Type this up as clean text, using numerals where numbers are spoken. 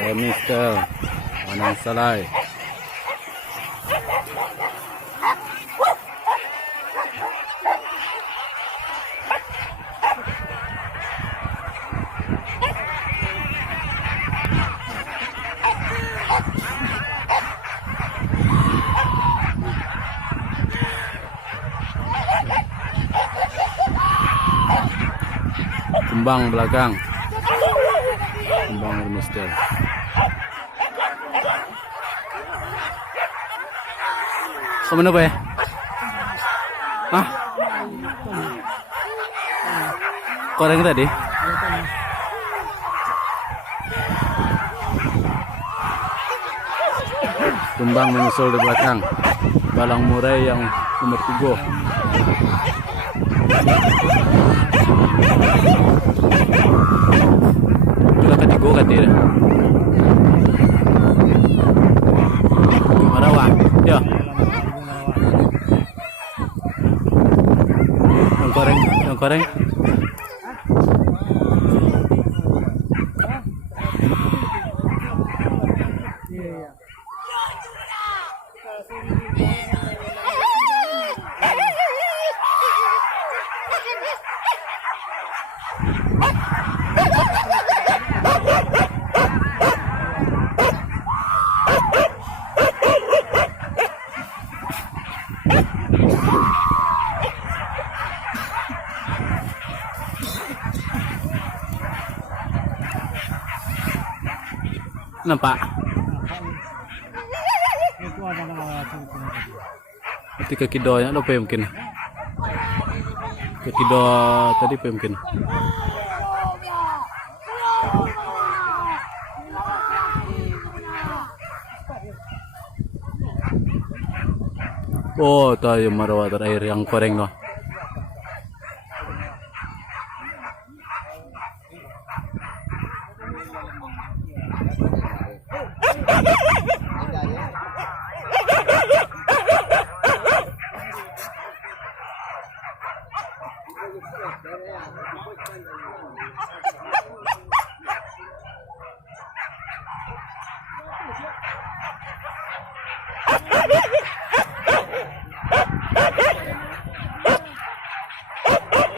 Mister Manang Salay. Kembang belakang. Kembang Mister. Kemana Pak ya? Hah? Koreng tadi? Kembang menyusul di belakang. Balang murai yang nomor 3. Itulah ketiga katanya. Gimana Wak? Ya. Yang goreng. Nampak? Nanti kaki doanya lo mungkin. Kaki do tadi mungkin. Oh, tayo marawat air yang koreng no.